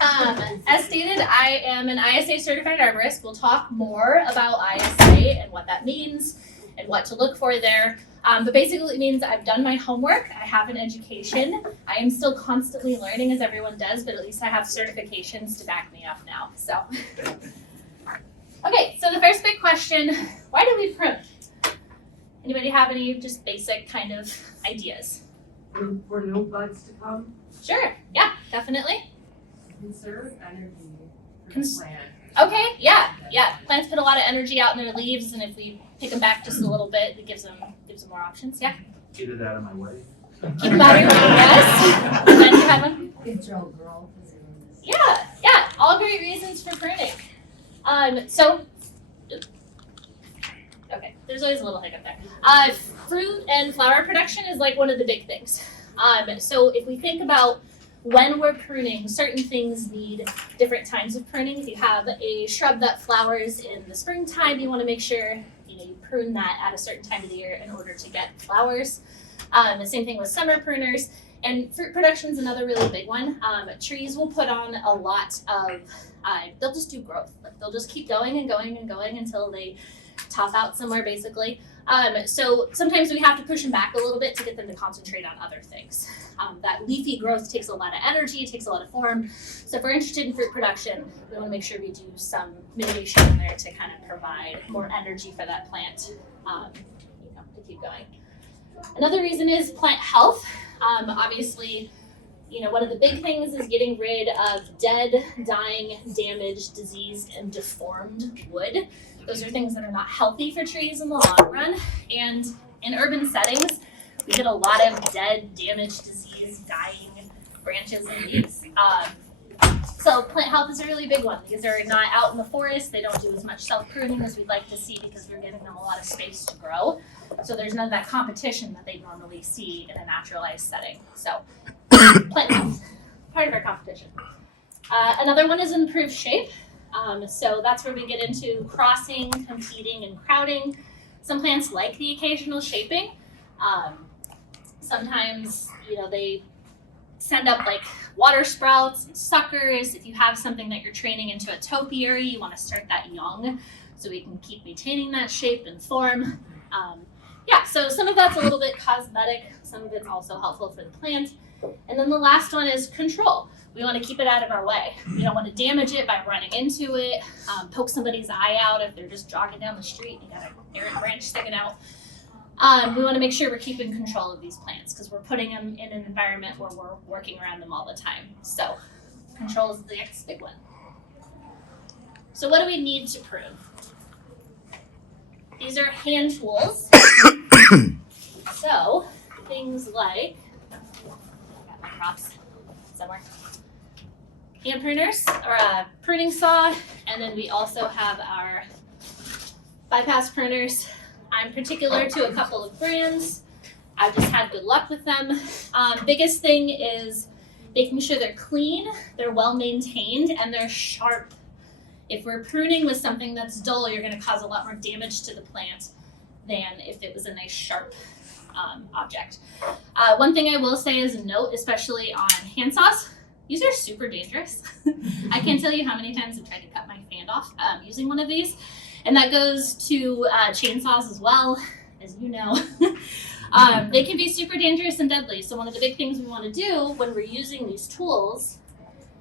As stated, I am an ISA certified arborist. We'll talk more about ISA and what that means and what to look for there. But basically it means I've done my homework, I have an education, I am still constantly learning as everyone does, but at least I have certifications to back me up now, so. Okay, so the first big question, why do we prune? Anybody have any just basic kind of ideas? For new buds to come? Sure, yeah, definitely. Conserve energy for the plant. Okay, yeah. Plants put a lot of energy out in their leaves, and if we pick them back just a little bit, it gives them more options. Yeah. Get it out of my way. Keep them out of your way. Yes. And then you have one. Control growth. Yeah. All great reasons for pruning. Okay. There's always a little hiccup there. Fruit and flower production is like one of the big things. So if we think about when we're pruning, certain things need different times of pruning. If you have a shrub that flowers in the springtime, you want to make sure you prune that at a certain time of the year in order to get flowers. The same thing with summer pruners. And fruit production is another really big one. Trees will put on a lot of, they'll just do growth. Like they'll just keep going and going and going until they top out somewhere basically. So sometimes we have to push them back a little bit to get them to concentrate on other things. That leafy growth takes a lot of energy, takes a lot of form. So if we're interested in fruit production, we want to make sure we do some mitigation in there to kind of provide more energy for that plant to keep going. Another reason is plant health. Obviously, one of the big things is getting rid of dead, dying, damaged, diseased, and deformed wood. Those are things that are not healthy for trees in the long run. And in urban settings, we get a lot of dead, damaged, diseased, dying branches and leaves. So plant health is a really big one because they're not out in the forest. They don't do as much self-pruning as we'd like to see because we're giving them a lot of space to grow. So there's none of that competition that they normally see in a naturalized setting. So plant health, part of our competition. Another one is improved shape. So that's where we get into crossing, competing, and crowding. Some plants like the occasional shaping. Sometimes, they send up like water sprouts and suckers. If you have something that you're training into a topiary, you want to start that young so we can keep maintaining that shape and form. So some of that's a little bit cosmetic. Some of it's also helpful for the plant. And then the last one is control. We want to keep it out of our way. We don't want to damage it by running into it, poke somebody's eye out if they're just jogging down the street and you got an errant branch sticking out. We want to make sure we're keeping control of these plants because we're putting them in an environment where we're working around them all the time. So control is the next big one. So what do we need to prune? These are hand tools. So things like, I got my props somewhere. Hand pruners, or a pruning saw, and then we also have our bypass pruners. I'm particular to a couple of brands. I've just had good luck with them. Biggest thing is making sure they're clean, they're well maintained, and they're sharp. If we're pruning with something that's dull, you're going to cause a lot more damage to the plant than if it was a nice sharp object. One thing I will say is a note, especially on handsaws, these are super dangerous. I can't tell you how many times I've tried to cut my hand off using one of these. And that goes to chainsaws as well, as you know. They can be super dangerous and deadly. So one of the big things we want to do when we're using these tools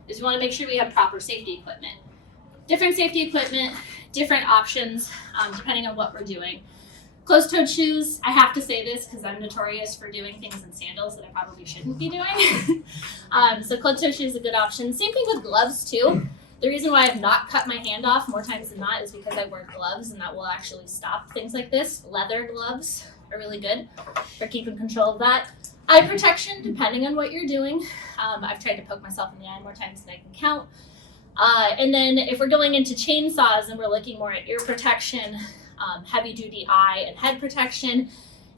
is we want to make sure we have proper safety equipment. Different safety equipment, different options, depending on what we're doing. Closed-toed shoes, I have to say this because I'm notorious for doing things in sandals that I probably shouldn't be doing. So closed-toed shoes is a good option. Same thing with gloves too. The reason why I've not cut my hand off more times than not is because I wear gloves and that will actually stop things like this. Leather gloves are really good for keeping control of that. Eye protection, depending on what you're doing. I've tried to poke myself in the eye more times than I can count. And then if we're going into chainsaws and we're looking more at ear protection, heavy duty eye and head protection,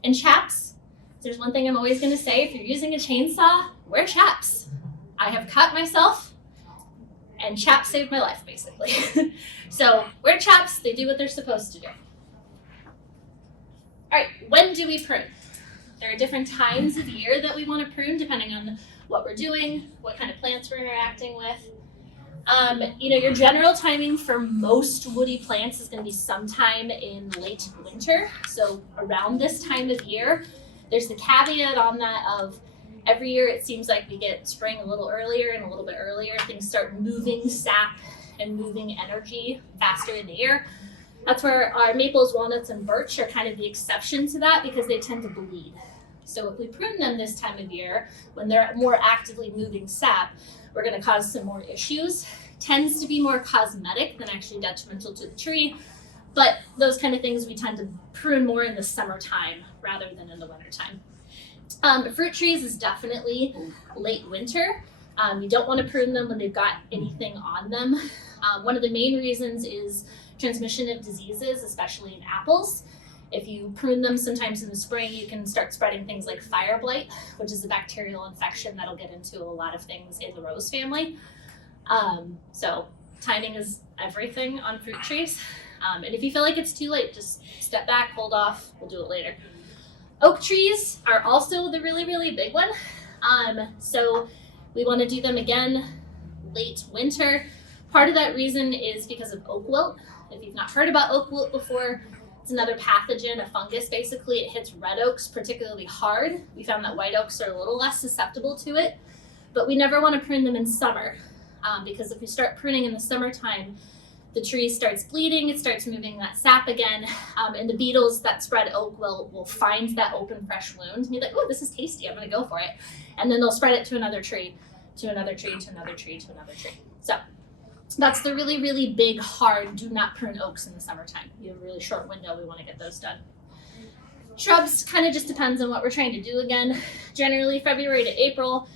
and chaps. There's one thing I'm always going to say, if you're using a chainsaw, wear chaps. I have cut myself and chaps saved my life basically. So wear chaps, they do what they're supposed to do. All right, when do we prune? There are different times of year that we want to prune depending on what we're doing, what kind of plants we're interacting with. Your general timing for most woody plants is going to be sometime in late winter. So around this time of year, there's the caveat on that of every year it seems like we get spring a little earlier and a little bit earlier. Things start moving sap and moving energy faster in the air. That's where our maples, walnuts, and birch are kind of the exception to that because they tend to bleed. So if we prune them this time of year, when they're more actively moving sap, we're going to cause some more issues. Tends to be more cosmetic than actually detrimental to the tree, but those kind of things we tend to prune more in the summertime rather than in the wintertime. Fruit trees is definitely late winter. You don't want to prune them when they've got anything on them. One of the main reasons is transmission of diseases, especially in apples. If you prune them sometimes in the spring, you can start spreading things like fire blight, which is a bacterial infection that'll get into a lot of things in the rose family. So timing is everything on fruit trees. And if you feel like it's too late, just step back, hold off, we'll do it later. Oak trees are also the really, really big one. So we want to do them again late winter. Part of that reason is because of oak wilt. If you've not heard about oak wilt before, it's another pathogen, a fungus basically. It hits red oaks particularly hard. We found that white oaks are a little less susceptible to it, but we never want to prune them in summer because if we start pruning in the summertime, the tree starts bleeding, it starts moving that sap again, and the beetles that spread oak will find that open, fresh wound and be like, oh, this is tasty, I'm gonna go for it. And then they'll spread it to another tree, to another tree, to another tree, to another tree. So that's the really, really big, hard, do not prune oaks in the summertime. You have a really short window, we wanna get those done. Shrubs kind of just depends on what we're trying to do again. Generally February to April.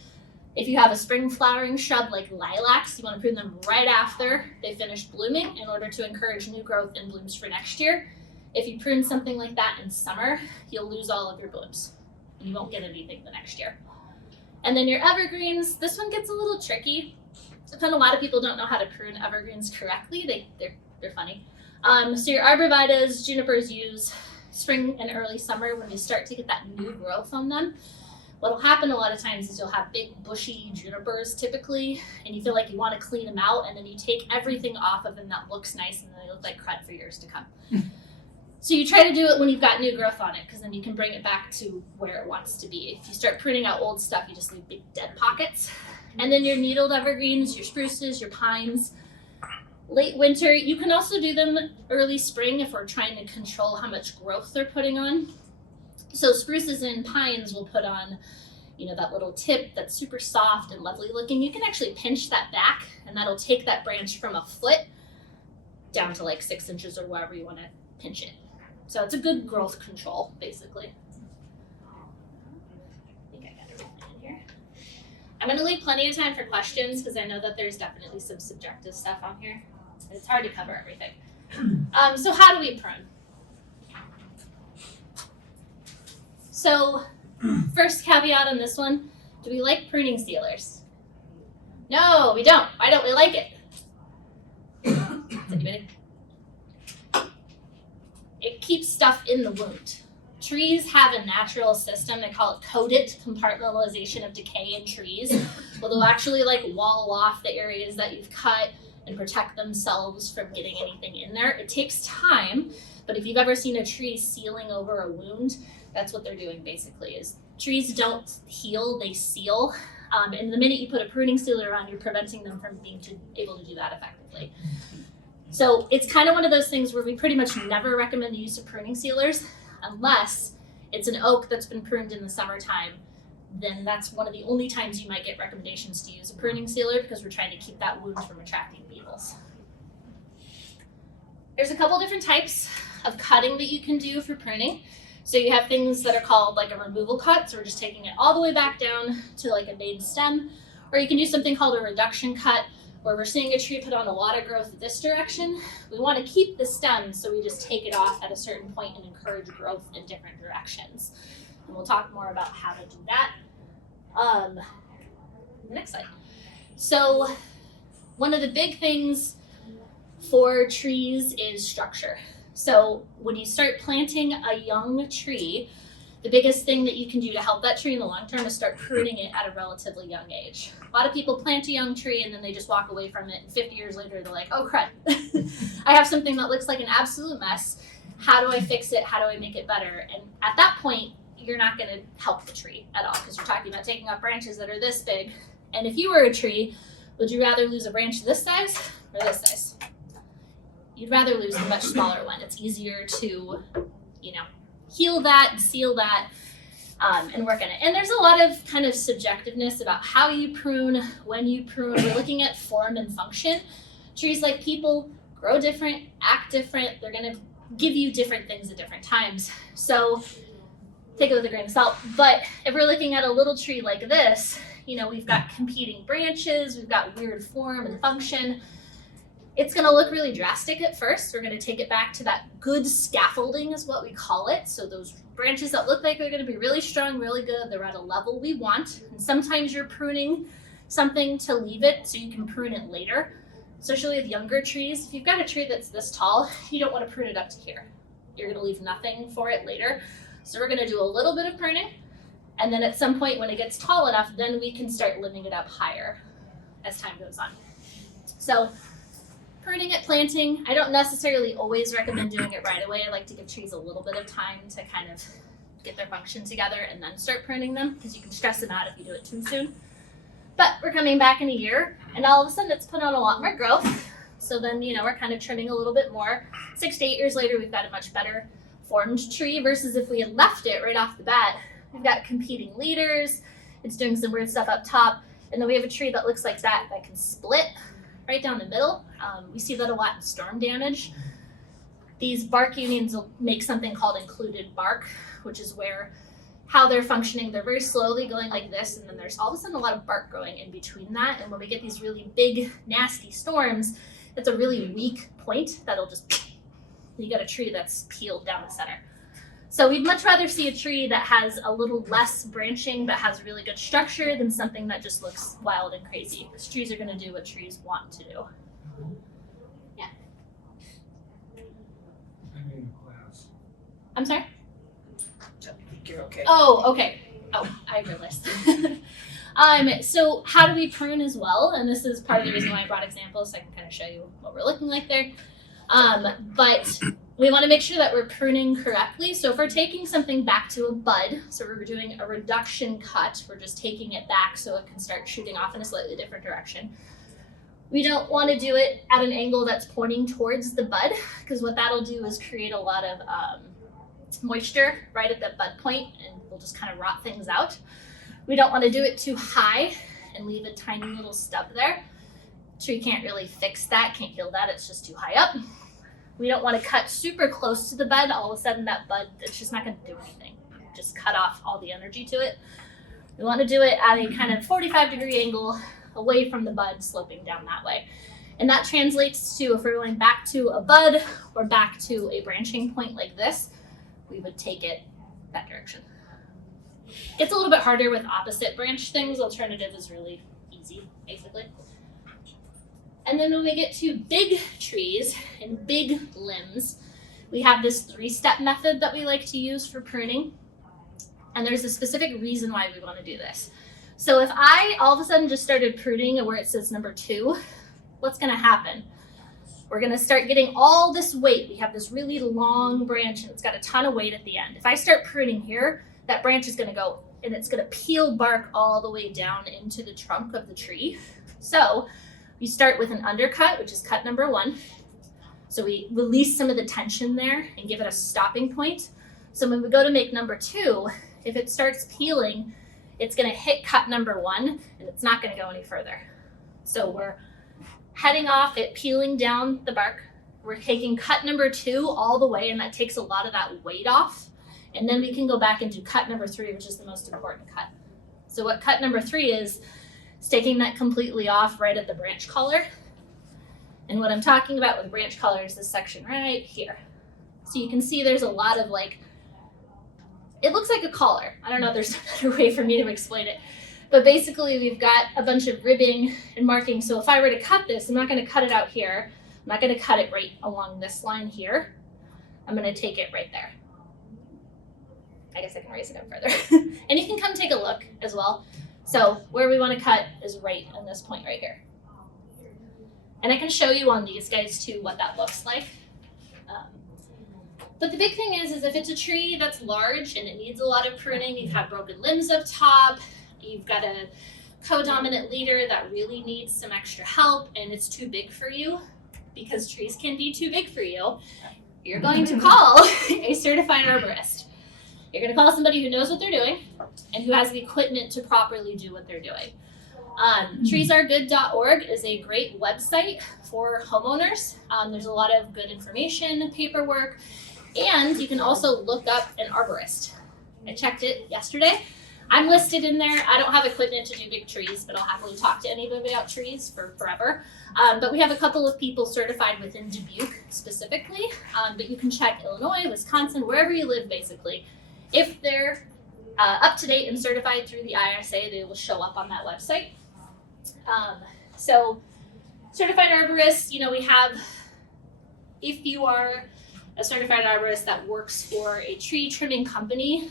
If you have a spring flowering shrub like lilacs, you want to prune them right after they finish blooming in order to encourage new growth and blooms for next year. If you prune something like that in summer, you'll lose all of your blooms. You won't get anything the next year. And then your evergreens, this one gets a little tricky. I find a lot of people don't know how to prune evergreens correctly. They're funny. So your arborvitaes, junipers use spring and early summer when you start to get that new growth on them. What'll happen a lot of times is you'll have big bushy junipers typically, and you feel like you want to clean them out, and then you take everything off of them that looks nice, and then they look like crud for years to come. So you try to do it when you've got new growth on it, because then you can bring it back to where it wants to be. If you start pruning out old stuff, you just leave big dead pockets. And then your needled evergreens, your spruces, your pines. Late winter, you can also do them early spring if we're trying to control how much growth they're putting on. So spruces and pines will put on, that little tip that's super soft and lovely looking. You can actually pinch that back, and that'll take that branch from a foot down to like 6 inches or wherever you want to pinch it. So it's a good growth control, basically. I think I got everything in here. I'm going to leave plenty of time for questions because I know that there's definitely some subjective stuff on here. It's hard to cover everything. So how do we prune? So first caveat on this one, do we like pruning sealers? No, we don't. Why don't we like it? Anybody? It keeps stuff in the wound. Trees have a natural system, they call it coded compartmentalization of decay in trees, where they'll actually wall off the areas that you've cut and protect themselves from getting anything in there. It takes time, but if you've ever seen a tree sealing over a wound, that's what they're doing basically, is trees don't heal, they seal. And the minute you put a pruning sealer on, you're preventing them from being able to do that effectively. So it's kind of one of those things where we pretty much never recommend the use of pruning sealers unless it's an oak that's been pruned in the summertime. Then that's one of the only times you might get recommendations to use a pruning sealer because we're trying to keep that wound from attracting beetles. There's a couple different types of cutting that you can do for pruning. So you have things that are called a removal cut, so we're just taking it all the way back down to a main stem, or you can do something called a reduction cut, where we're seeing a tree put on a lot of growth this direction. We want to keep the stem, so we just take it off at a certain point and encourage growth in different directions. And we'll talk more about how to do that. The next slide. So one of the big things for trees is structure. So when you start planting a young tree, The biggest thing that you can do to help that tree in the long term is start pruning it at a relatively young age. A lot of people plant a young tree and then they just walk away from it, and 50 years later they're like, oh crud, I have something that looks like an absolute mess. How do I fix it? How do I make it better? And at that point, you're not going to help the tree at all, because you're talking about taking off branches that are this big. And if you were a tree, would you rather lose a branch this size or this size? You'd rather lose the much smaller one. It's easier to, heal that and seal that and work on it. And there's a lot of kind of subjectiveness about how you prune, when you prune. We're looking at form and function. Trees, like people, grow different, act different. They're going to give you different things at different times. So take it with a grain of salt. But if we're looking at a little tree like this, we've got competing branches, we've got weird form and function. It's going to look really drastic at first. We're going to take it back to that good scaffolding is what we call it. So those branches that look like they're going to be really strong, really good, they're at a level we want. And sometimes you're pruning something to leave it so you can prune it later. Especially with younger trees. If you've got a tree that's this tall, you don't want to prune it up to here. You're going to leave nothing for it later. So we're going to do a little bit of pruning. And then at some point when it gets tall enough, then we can start limbing it up higher as time goes on. So pruning at planting, I don't necessarily always recommend doing it right away. I like to give trees a little bit of time to kind of get their function together and then start pruning them, because you can stress them out if you do it too soon. But we're coming back in a year and all of a sudden it's put on a lot more growth. So then, we're kind of trimming a little bit more. 6 to 8 years later, we've got a much better formed tree versus if we had left it right off the bat. We've got competing leaders. It's doing some weird stuff up top. And then we have a tree that looks like that can split right down the middle. We see that a lot in storm damage. These bark unions will make something called included bark, which is where how they're functioning, they're very slowly going like this, and then there's all of a sudden a lot of bark growing in between that. And when we get these really big, nasty storms, it's a really weak point that'll just, you got a tree that's peeled down the center. So we'd much rather see a tree that has a little less branching but has really good structure than something that just looks wild and crazy. Because trees are going to do what trees want to do. Yeah. I'm in class. I'm sorry? You're okay. Oh, okay. Oh, I realized. So how do we prune as well? And this is part of the reason why I brought examples, so I can kind of show you what we're looking like there. But we want to make sure that we're pruning correctly. So if we're taking something back to a bud, so we're doing a reduction cut, we're just taking it back so it can start shooting off in a slightly different direction. We don't want to do it at an angle that's pointing towards the bud, because what that'll do is create a lot of moisture right at the bud point, and we'll just kind of rot things out. We don't want to do it too high and leave a tiny little stub there. Tree can't really fix that, can't heal that, it's just too high up. We don't want to cut super close to the bud. All of a sudden that bud, it's just not going to do anything. Just cut off all the energy to it. We want to do it at a kind of 45-degree angle away from the bud, sloping down that way. And that translates to, if we're going back to a bud or back to a branching point like this, we would take it that direction. It's a little bit harder with opposite branch things. Alternative is really easy, basically. And then when we get to big trees and big limbs, we have this 3-step method that we like to use for pruning. And there's a specific reason why we want to do this. So if I all of a sudden just started pruning where it says number 2, what's going to happen? We're going to start getting all this weight. We have this really long branch and it's got a ton of weight at the end. If I start pruning here, that branch is going to go and it's going to peel bark all the way down into the trunk of the tree. So we start with an undercut, which is cut number 1. So we release some of the tension there and give it a stopping point. So when we go to make number 2, if it starts peeling, it's going to hit cut number 1 and it's not going to go any further. So we're heading off it, peeling down the bark. We're taking cut number 2 all the way, and that takes a lot of that weight off. And then we can go back and do cut number 3, which is the most important cut. So what cut number 3 is taking that completely off right at the branch collar. And what I'm talking about with branch collar is this section right here. So you can see there's a lot of it looks like a collar. I don't know if there's a better way for me to explain it. But basically we've got a bunch of ribbing and marking. So if I were to cut this, I'm not going to cut it out here. I'm not going to cut it right along this line here. I'm going to take it right there. I guess I can raise it up further. And you can come take a look as well. So where we want to cut is right in this point right here. And I can show you on these guys too what that looks like. But the big thing is if it's a tree that's large and it needs a lot of pruning, you've had broken limbs up top, you've got a codominant leader that really needs some extra help and it's too big for you, because trees can be too big for you, you're going to call a certified arborist. You're going to call somebody who knows what they're doing and who has the equipment to properly do what they're doing. Treesaregood.org is a great website for homeowners. There's a lot of good information, paperwork, and you can also look up an arborist. I checked it yesterday. I'm listed in there. I don't have equipment to do big trees, but I'll happily talk to anybody about trees for forever. But we have a couple of people certified within Dubuque specifically, but you can check Illinois, Wisconsin, wherever you live basically. If they're up to date and certified through the ISA, they will show up on that website. So certified arborists, we have, if you are a certified arborist that works for a tree trimming company,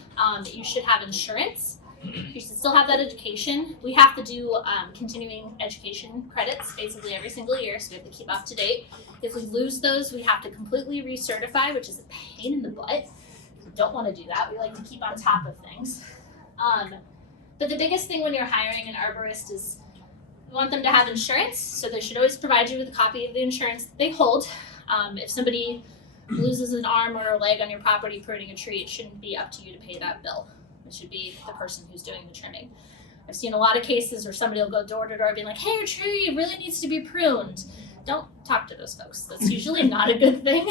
you should have insurance. You should still have that education. We have to do continuing education credits basically every single year, so we have to keep up to date. If we lose those, we have to completely recertify, which is a pain in the butt. We don't want to do that. We like to keep on top of things. But the biggest thing when you're hiring an arborist is we want them to have insurance, so they should always provide you with a copy of the insurance that they hold. If somebody loses an arm or a leg on your property pruning a tree, it shouldn't be up to you to pay that bill. It should be the person who's doing the trimming. I've seen a lot of cases where somebody will go door to door being like, hey, your tree really needs to be pruned. Don't talk to those folks. That's usually not a good thing.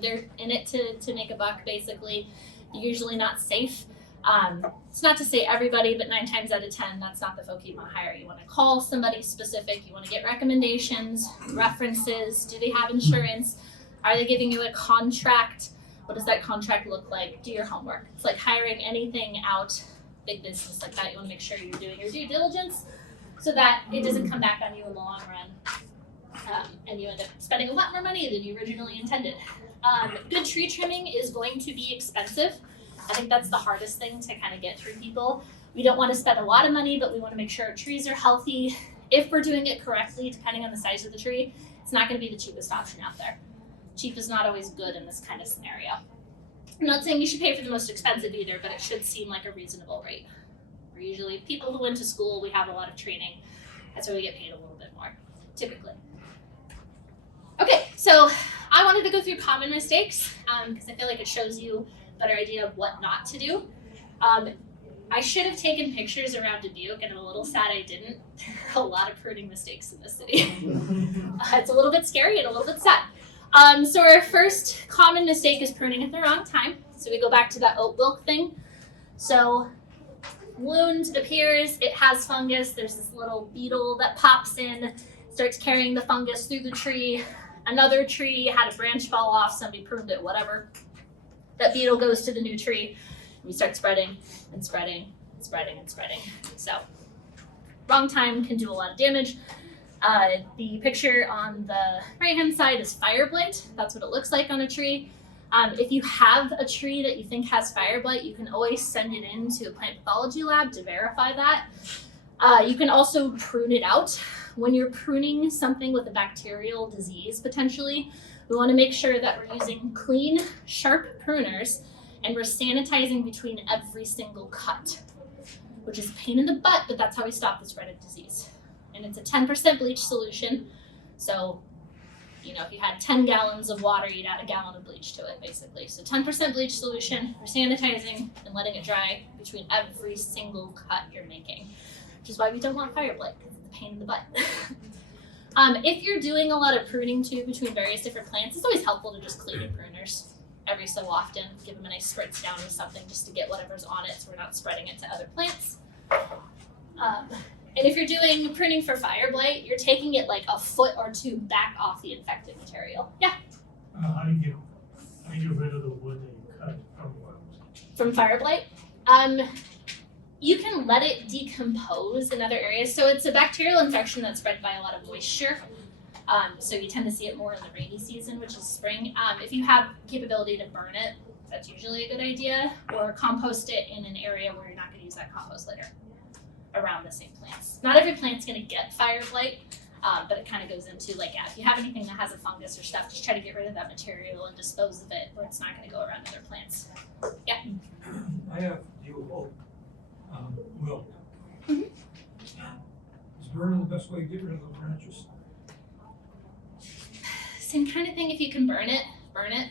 They're in it to make a buck, basically. They're usually not safe. It's not to say everybody, but 9 times out of 10, that's not the folk you want to hire. You want to call somebody specific. You want to get recommendations, references. Do they have insurance? Are they giving you a contract? What does that contract look like? Do your homework. It's like hiring anything out, big business like that. You want to make sure you're doing your due diligence so that it doesn't come back on you in the long run. And you end up spending a lot more money than you originally intended. Good tree trimming is going to be expensive. I think that's the hardest thing to kind of get through people. We don't want to spend a lot of money, but we want to make sure our trees are healthy. If we're doing it correctly, depending on the size of the tree, it's not going to be the cheapest option out there. Cheap is not always good in this kind of scenario. I'm not saying you should pay for the most expensive either, but it should seem like a reasonable rate. We're usually people who went to school, we have a lot of training. That's why we get paid a little bit more, typically. Okay, so I wanted to go through common mistakes because I feel like it shows you a better idea of what not to do. I should have taken pictures around Dubuque, and I'm a little sad I didn't. There are a lot of pruning mistakes in this city. It's a little bit scary and a little bit sad. So our first common mistake is pruning at the wrong time. So we go back to that oat wilt thing. So wound appears, it has fungus. There's this little beetle that pops in, starts carrying the fungus through the tree. Another tree had a branch fall off, somebody pruned it, whatever. That beetle goes to the new tree, and we start spreading and spreading and spreading and spreading. So wrong time can do a lot of damage. The picture on the right-hand side is fire blight. That's what it looks like on a tree. If you have a tree that you think has fire blight, you can always send it in to a plant pathology lab to verify that. You can also prune it out. When you're pruning something with a bacterial disease, potentially, we want to make sure that we're using clean, sharp pruners, and we're sanitizing between every single cut, which is a pain in the butt, but that's how we stop the spread of disease. And it's a 10% bleach solution. So, if you had 10 gallons of water, you'd add a gallon of bleach to it, basically. So 10% bleach solution, we're sanitizing and letting it dry between every single cut you're making, which is why we don't want fire blight, because it's a pain in the butt. If you're doing a lot of pruning too between various different plants, it's always helpful to just clean your pruners every so often. Give them a nice spritz down with something just to get whatever's on it so we're not spreading it to other plants. And if you're doing pruning for fire blight, you're taking it like a foot or two back off the infected material. Yeah? How do you get rid of the wood that you cut from worms? From fire blight? You can let it decompose in other areas. So it's a bacterial infection that's spread by a lot of moisture. So you tend to see it more in the rainy season, which is spring. If you have capability to burn it, That's usually a good idea. Or compost it in an area where you're not going to use that compost later around the same plants. Not every plant's going to get fire blight, but it kind of goes into like, yeah, if you have anything that has a fungus or stuff, just try to get rid of that material and dispose of it, or it's not going to go around other plants. Yeah. I have to deal with oak, wilt. Mhm. Is burning the best way to get rid of the branches? Same kind of thing. If you can burn it, burn it.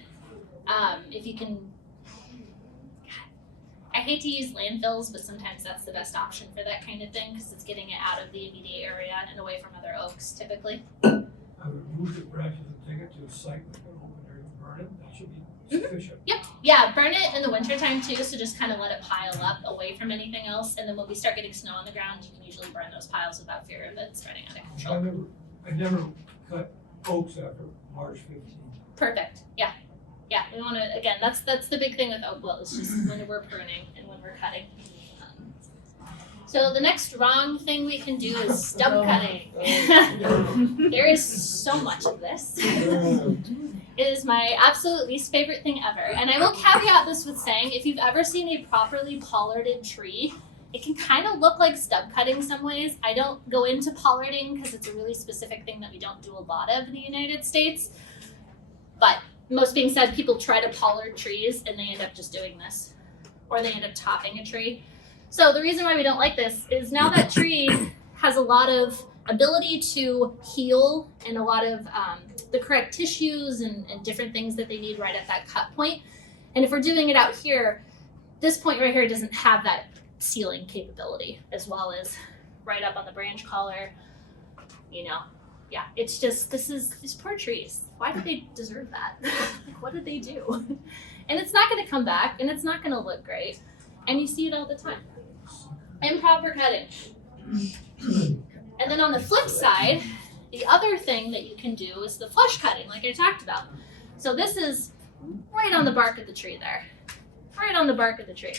If you can, I hate to use landfills, but sometimes that's the best option for that kind of thing because it's getting it out of the immediate area and away from other oaks typically. I would remove the branches and take it to a site like an open area and burn it, that should be sufficient. Yep. Yeah, burn it in the wintertime too, so just kind of let it pile up away from anything else. And then when we start getting snow on the ground, you can usually burn those piles without fear of it spreading out of control. I never cut oaks after March 15th. Perfect. Yeah. Yeah, we want to, again, that's the big thing with oak wilt, it's just when we're pruning and when we're cutting. So the next wrong thing we can do is stub cutting. There is so much of this. It is my absolute least favorite thing ever. And I will caveat this with saying, if you've ever seen a properly pollarded tree, it can kind of look like stub cutting some ways. I don't go into pollarding because it's a really specific thing that we don't do a lot of in the United States. But most being said, people try to pollard trees and they end up just doing this. Or they end up topping a tree. So the reason why we don't like this is now that tree has a lot of ability to heal and a lot of the correct tissues and different things that they need right at that cut point. And if we're doing it out here, this point right here doesn't have that sealing capability as well as right up on the branch collar, you know. Yeah, it's just, these poor trees. Why did they deserve that? Like, what did they do? And it's not gonna come back and it's not gonna look great. And you see it all the time. Improper cutting. And then on the flip side, the other thing that you can do is the flush cutting, like I talked about. So this is right on the bark of the tree there. Right on the bark of the tree.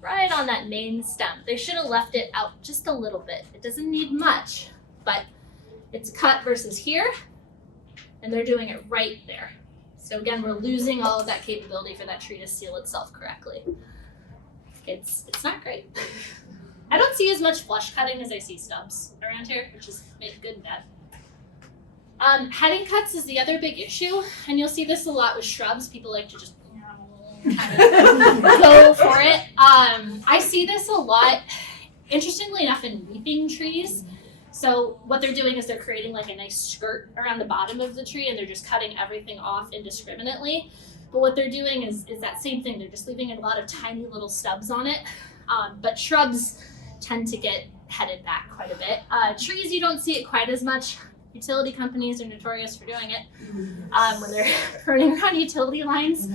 Right on that main stem. They should have left it out just a little bit. It doesn't need much, but it's cut versus here, and they're doing it right there. So again, we're losing all of that capability for that tree to seal itself correctly. It's not great. I don't see as much flush cutting as I see stubs around here, which is good and bad. Heading cuts is the other big issue, and you'll see this a lot with shrubs. People like to just kind of go for it. I see this a lot, interestingly enough, in weeping trees. So what they're doing is they're creating like a nice skirt around the bottom of the tree and they're just cutting everything off indiscriminately. But what they're doing is that same thing. They're just leaving a lot of tiny little stubs on it. But shrubs tend to get headed back quite a bit. Trees, you don't see it quite as much. Utility companies are notorious for doing it when they're pruning around utility lines.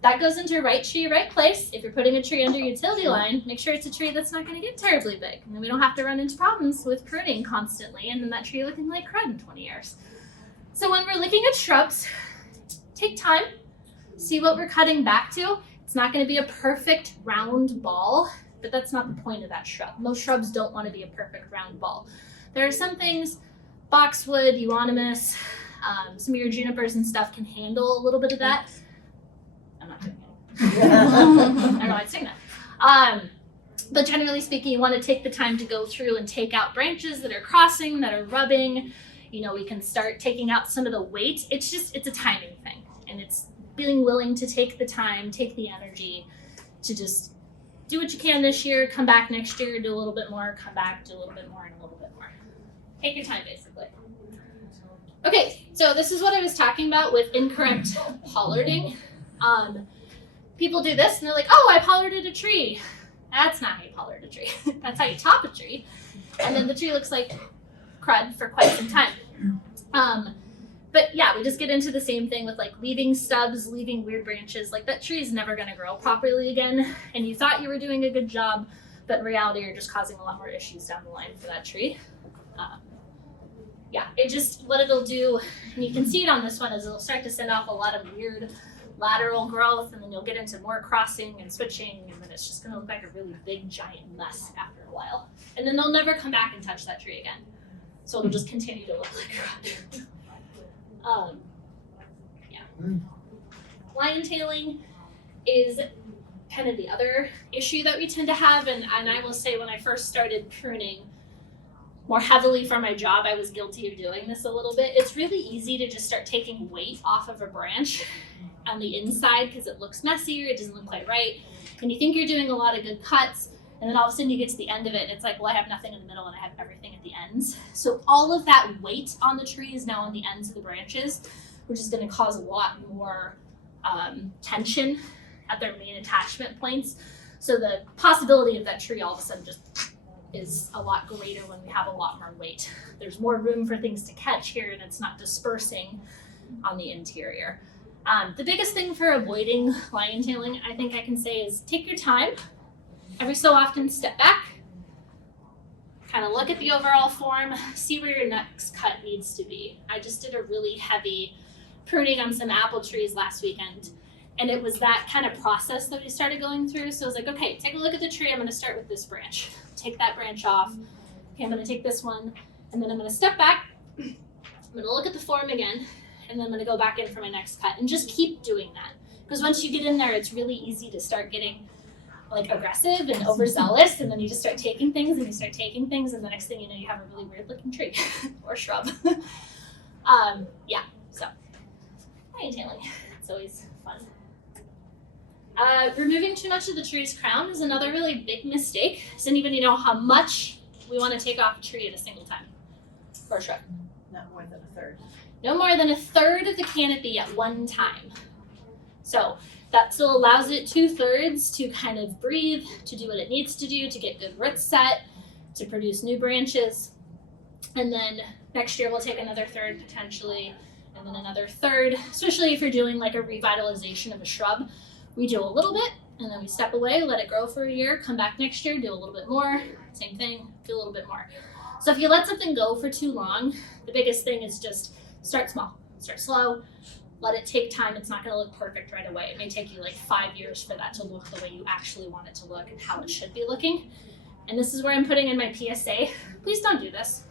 That goes into right tree, right place. If you're putting a tree under utility line, make sure it's a tree that's not going to get terribly big. And then we don't have to run into problems with pruning constantly and then that tree looking like crud in 20 years. So when we're looking at shrubs, take time, see what we're cutting back to. It's not going to be a perfect round ball, but that's not the point of that shrub. Most shrubs don't want to be a perfect round ball. There are some things, boxwood, euonymus, some of your junipers and stuff can handle a little bit of that. I'm not doing it. I don't know, I'd sing that. But generally speaking, you want to take the time to go through and take out branches that are crossing, that are rubbing. You know, we can start taking out some of the weight. It's a timing thing. And it's being willing to take the time, take the energy to just do what you can this year, come back next year, do a little bit more, come back, do a little bit more, and a little bit more. Take your time, basically. Okay, so this is what I was talking about with incorrect pollarding. People do this and they're like, oh, I pollarded a tree. That's not how you pollard a tree. That's how you top a tree. And then the tree looks like crud for quite some time. But yeah, we just get into the same thing with like leaving stubs, leaving weird branches. Like that tree is never going to grow properly again. And you thought you were doing a good job, but in reality, you're just causing a lot more issues down the line for that tree. Yeah, it just, what it'll do, and you can see it on this one, is it'll start to send off a lot of weird lateral growth, and then you'll get into more crossing and switching, and then it's just going to look like a really big giant mess after a while. And then they'll never come back and touch that tree again. So it'll just continue to look like crud. Yeah. Lion tailing is kind of the other issue that we tend to have. And I will say when I first started pruning more heavily for my job, I was guilty of doing this a little bit. It's really easy to just start taking weight off of a branch on the inside because it looks messy or it doesn't look quite right. And you think you're doing a lot of good cuts, and then all of a sudden you get to the end of it and it's like, well, I have nothing in the middle and I have everything at the ends. So all of that weight on the tree is now on the ends of the branches, which is going to cause a lot more tension at their main attachment points. So the possibility of that tree all of a sudden just is a lot greater when we have a lot more weight. There's more room for things to catch here and it's not dispersing on the interior. The biggest thing for avoiding lion tailing, I think I can say, is take your time. Every so often step back, kind of look at the overall form, see where your next cut needs to be. I just did a really heavy pruning on some apple trees last weekend, and it was that kind of process that we started going through. So I was like, okay, take a look at the tree. I'm going to start with this branch. Take that branch off. Okay, I'm going to take this one, and then I'm going to step back. I'm going to look at the form again, and then I'm going to go back in for my next cut, and just keep doing that. Because once you get in there, it's really easy to start getting like aggressive and overzealous, and then you just start taking things and you start taking things, and the next thing you know, you have a really weird looking tree or shrub. So lion tailing, it's always fun. Removing too much of the tree's crown is another really big mistake. Does anybody know how much we want to take off a tree at a single time or shrub? Not more than a third. No more than a third of the canopy at one time. So that still allows it 2/3 to kind of breathe, to do what it needs to do, to get good roots set, to produce new branches. And then next year we'll take another third potentially, and then another third, especially if you're doing like a revitalization of a shrub. We do a little bit, and then we step away, let it grow for a year, come back next year, do a little bit more, same thing, do a little bit more. So if you let something go for too long, the biggest thing is just start small, start slow. Let it take time. It's not going to look perfect right away. It may take you like 5 years for that to look the way you actually want it to look and how it should be looking. And this is where I'm putting in my PSA. Please don't do this.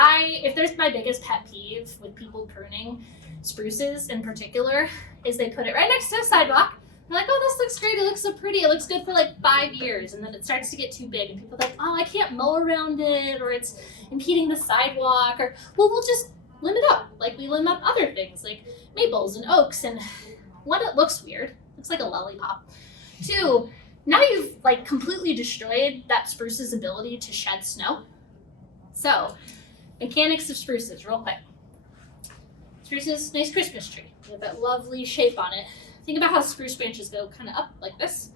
If there's my biggest pet peeve with people pruning spruces in particular, is they put it right next to a sidewalk. They're like, oh, this looks great. It looks so pretty. It looks good for like 5 years. And then it starts to get too big. And people are like, oh, I can't mow around it, or it's impeding the sidewalk, or, well, we'll just limb it up like we limb up other things like maples and oaks. And one, it looks weird, looks like a lollipop. Two, now you've like completely destroyed that spruce's ability to shed snow. So mechanics of spruces real quick. Spruces, nice Christmas tree. They have that lovely shape on it. Think about how spruce branches go kind of up like this.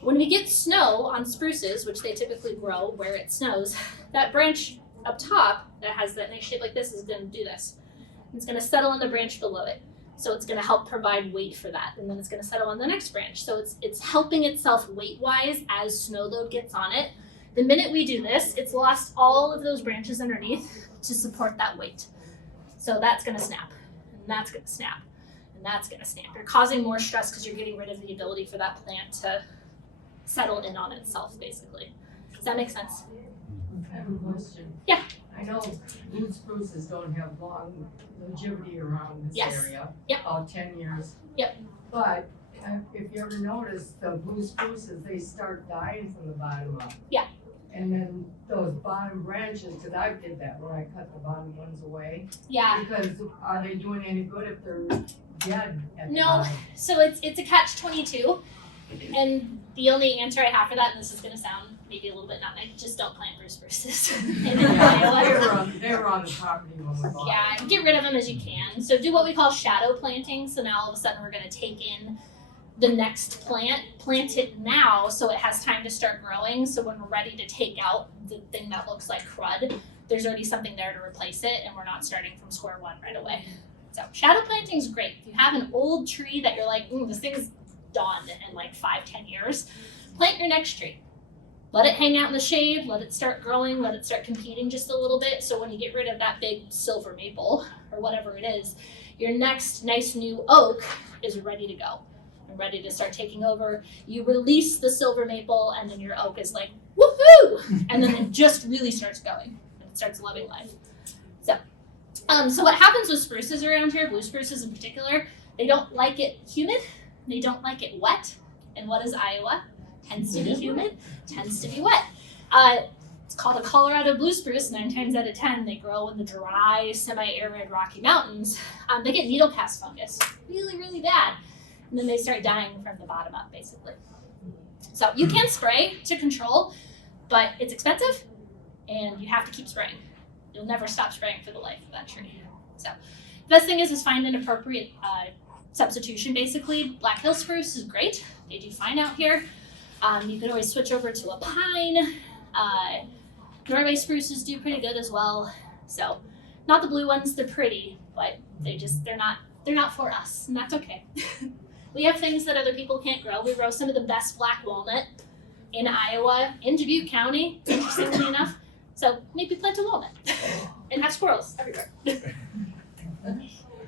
When we get snow on spruces, which they typically grow where it snows, that branch up top that has that nice shape like this is going to do this. It's going to settle on the branch below it. So it's going to help provide weight for that. And then it's going to settle on the next branch. So it's helping itself weight-wise as snow load gets on it. The minute we do this, it's lost all of those branches underneath to support that weight. So that's going to snap, and that's going to snap, and that's going to snap. You're causing more stress because you're getting rid of the ability for that plant to settle in on itself, basically. Does that make sense? I have a question. Yeah. I know blue spruces don't have long longevity around this Yes. area. Yep. About 10 years. Yep. But if you ever notice, the blue spruces, they start dying from the bottom up. Yeah. And then those bottom branches, because I did that when I cut the bottom ones away. Yeah. Because are they doing any good if they're dead at the No. bottom? So it's a catch-22, and the only answer I have for that, and this is going to sound maybe a little bit not nice, just don't plant blue spruces. Yeah, they were on the property when we bought. Yeah, get rid of them as you can. So do what we call shadow planting. So now all of a sudden we're going to take in the next plant it now so it has time to start growing. So when we're ready to take out the thing that looks like crud, there's already something there to replace it, and we're not starting from square one right away. So shadow planting is great. If you have an old tree that you're like, this thing's done in like 5-10 years, plant your next tree. Let it hang out in the shade, let it start growing, let it start competing just a little bit. So when you get rid of that big silver maple or whatever it is, your next nice new oak is ready to go and ready to start taking over. You release the silver maple, and then your oak is like, woohoo! And then it just really starts going and it starts loving life. So So what happens with spruces around here, blue spruces in particular, they don't like it humid, they don't like it wet. And what is Iowa? Tends to be humid, tends to be wet. It's called a Colorado blue spruce. 9 times out of 10, they grow in the dry, semi-arid Rocky Mountains. They get needle cast fungus, really, really bad. And then they start dying from the bottom up, basically. So you can spray to control, but it's expensive, and you have to keep spraying. You'll never stop spraying for the life of that tree. So the best thing is find an appropriate substitution, basically. Black Hill spruce is great. They do fine out here. You could always switch over to a pine. Norway spruces do pretty good as well. So not the blue ones, they're pretty, but they're not for us, and that's okay. We have things that other people can't grow. We grow some of the best black walnut in Iowa, in Dubuque County, interestingly enough. So maybe plant a walnut and have squirrels everywhere. All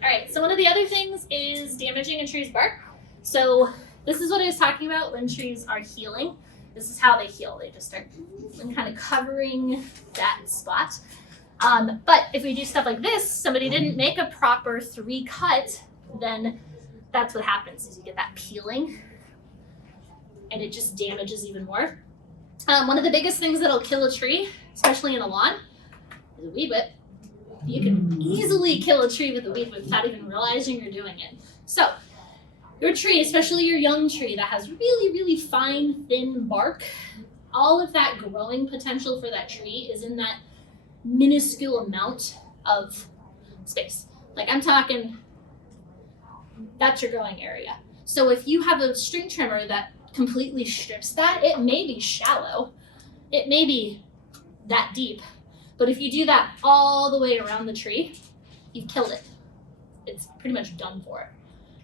right, so one of the other things is damaging a tree's bark. So this is what I was talking about when trees are healing. This is how they heal. They just start kind of covering that spot. But if we do stuff like this, somebody didn't make a proper 3 cut, then that's what happens is you get that peeling and it just damages even more. One of the biggest things that'll kill a tree, especially in a lawn, is a weed whip. You can easily kill a tree with a weed whip without even realizing you're doing it. So your tree, especially your young tree that has really, really fine, thin bark, all of that growing potential for that tree is in that minuscule amount of space. Like I'm talking, that's your growing area. So if you have a string trimmer that completely strips that, it may be shallow, it may be that deep, but if you do that all the way around the tree, you've killed it. It's pretty much done for.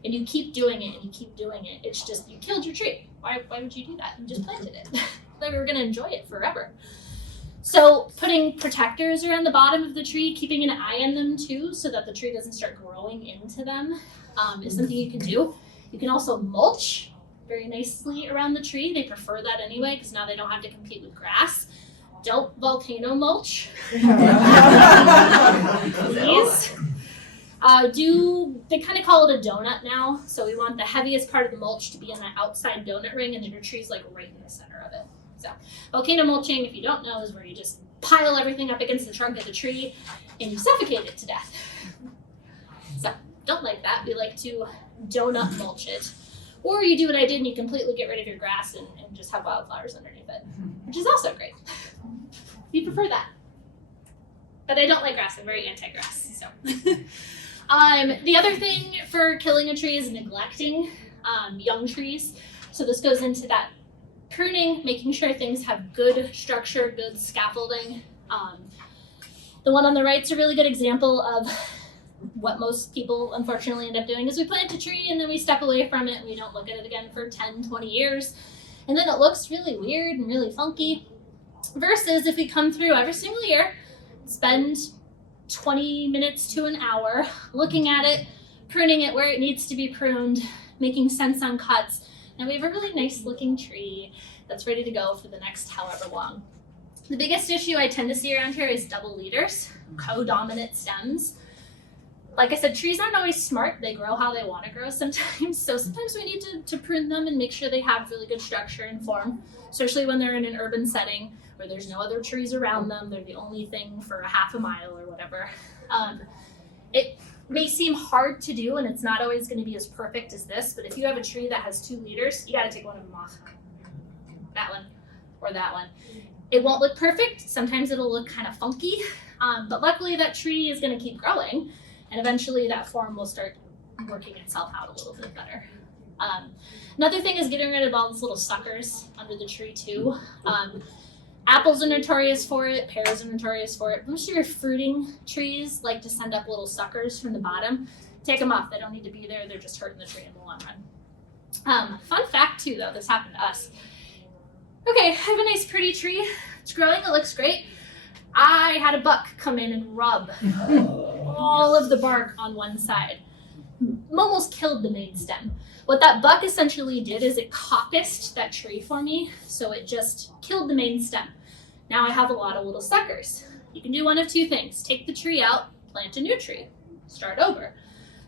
And you keep doing it and you keep doing it. It's just, you killed your tree. Why would you do that? You just planted it. Like we were gonna enjoy it forever. So putting protectors around the bottom of the tree, keeping an eye on them too, so that the tree doesn't start growing into them, is something you can do. You can also mulch very nicely around the tree. They prefer that anyway, because now they don't have to compete with grass. Don't volcano mulch. Please. They kind of call it a donut now. So we want the heaviest part of the mulch to be in that outside donut ring, and then your tree's like right in the center of it. So volcano mulching, if you don't know, is where you just pile everything up against the trunk of the tree and you suffocate it to death. So don't like that. We like to donut mulch it. Or you do what I did and you completely get rid of your grass and just have wildflowers underneath it, which is also great. We prefer that. But I don't like grass. I'm very anti-grass. So, the other thing for killing a tree is neglecting young trees. So this goes into that pruning, making sure things have good structure, good scaffolding. The one on the right is a really good example of what most people unfortunately end up doing is we plant a tree and then we step away from it and we don't look at it again for 10, 20 years. And then it looks really weird and really funky. Versus if we come through every single year, spend 20 minutes to an hour looking at it, pruning it where it needs to be pruned, making sense on cuts, and we have a really nice looking tree that's ready to go for the next however long. The biggest issue I tend to see around here is double leaders, co-dominant stems. Like I said, trees aren't always smart. They grow how they want to grow sometimes. So sometimes we need to prune them and make sure they have really good structure and form, especially when they're in an urban setting where there's no other trees around them. They're the only thing for a half a mile or whatever. It may seem hard to do and it's not always going to be as perfect as this, but if you have a tree that has 2 leaders, you got to take one of them off. That one or that one. It won't look perfect. Sometimes it'll look kind of funky, but luckily that tree is going to keep growing. And eventually that form will start working itself out a little bit better. Another thing is getting rid of all these little suckers under the tree too. Apples are notorious for it, pears are notorious for it. Most of your fruiting trees like to send up little suckers from the bottom. Take them off, they don't need to be there, they're just hurting the tree in the long run. Fun fact too though, this happened to us. Okay, I have a nice pretty tree, it's growing, it looks great. I had a buck come in and rub all of the bark on one side. Almost killed the main stem. What that buck essentially did is it coppiced that tree for me, so it just killed the main stem. Now I have a lot of little suckers. You can do one of 2 things. Take the tree out, plant a new tree, start over.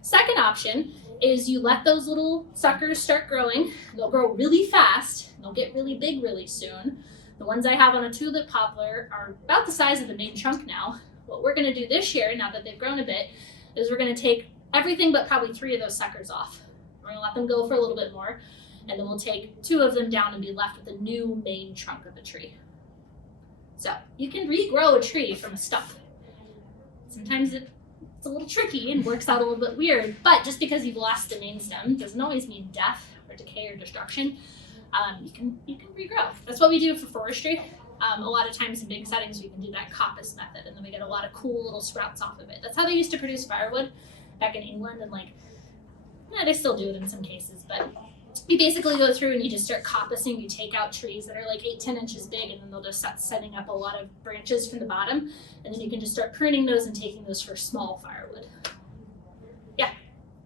Second option is you let those little suckers start growing. They'll grow really fast. They'll get really big really soon. The ones I have on a tulip poplar are about the size of the main trunk now. What we're gonna do this year, now that they've grown a bit, is we're gonna take everything but probably 3 of those suckers off. We're gonna let them go for a little bit more, and then we'll take 2 of them down and be left with a new main trunk of a tree. So you can regrow a tree from a stump. Sometimes it's a little tricky and works out a little bit weird, but just because you've lost the main stem doesn't always mean death or decay or destruction. You can regrow. That's what we do for forestry. A lot of times in big settings we can do that coppice method, and then we get a lot of cool little sprouts off of it. That's how they used to produce firewood back in England, and they still do it in some cases, but you basically go through and you just start coppicing. You take out trees that are like 8-10 inches big, and then they'll just start setting up a lot of branches from the bottom, and then you can just start pruning those and taking those for small firewood. Yeah.